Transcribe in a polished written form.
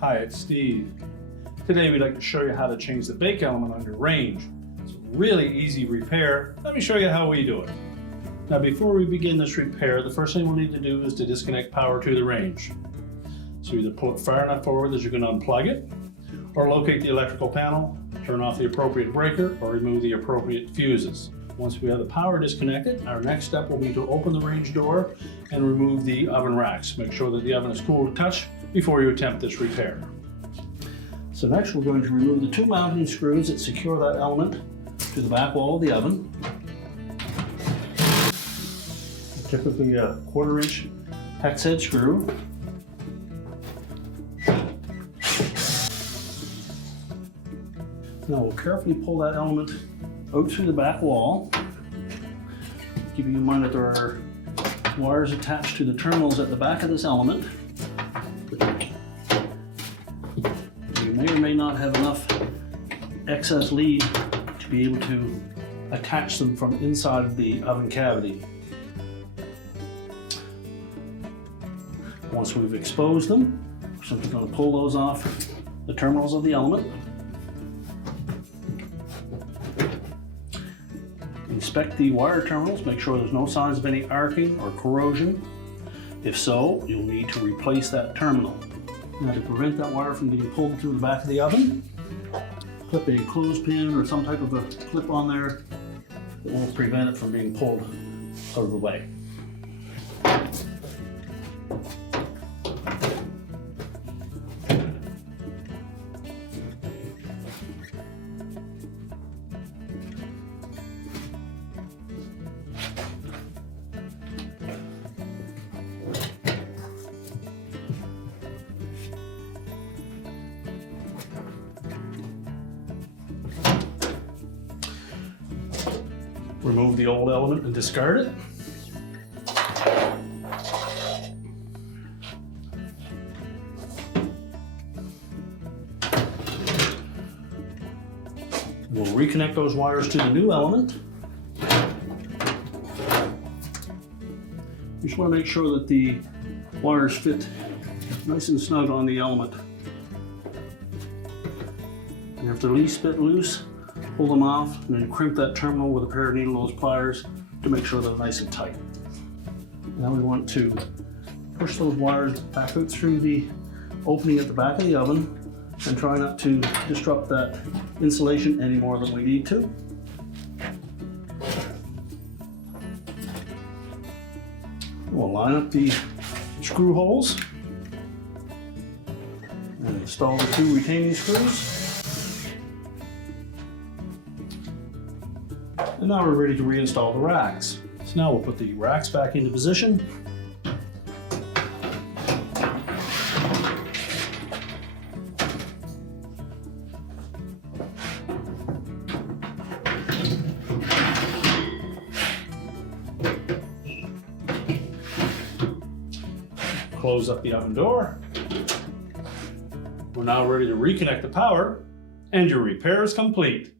Hi, it's Steve. Today we'd like to show you how to change the bake element on your range. It's a really easy repair. Let me show you how we do it. Now before we begin this repair, the first thing we'll need to do is to disconnect power to the range. So either pull it far enough forward that you can unplug it, or locate the electrical panel, turn off the appropriate breaker, or remove the appropriate fuses. Once we have the power disconnected, our next step will be to open the range door and remove the oven racks. Make sure that the oven is cool to touch before you attempt this repair. So next we're going to remove the two mounting screws that secure that element to the back wall of the oven. Typically a 1/4 inch hex head screw. Now we'll carefully pull that element out through the back wall, keeping in mind that there are wires attached to the terminals at the back of this element. You may or may not have enough excess lead to be able to attach them from inside the oven cavity. Once we've exposed them, we're simply going to pull those off the terminals of the element. Inspect the wire terminals, make sure there's no signs of any arcing or corrosion. If so, you'll need to replace that terminal. Now to prevent that wire from being pulled through the back of the oven, clip a clothespin or some type of a clip on there that will prevent it from being pulled out of the way. Remove the old element and discard it. We'll reconnect those wires to the new element. You just want to make sure that the wires fit nice and snug on the element. And if they're least bit loose, pull them off and then crimp that terminal with a pair of needle nose pliers to make sure they're nice and tight. Now we want to push those wires back out through the opening at the back of the oven and try not to disrupt that insulation any more than we need to. We'll line up the screw holes and install the two retaining screws. And now we're ready to reinstall the racks. So now we'll put the racks back into position. Close up the oven door. We're now ready to reconnect the power, and your repair is complete.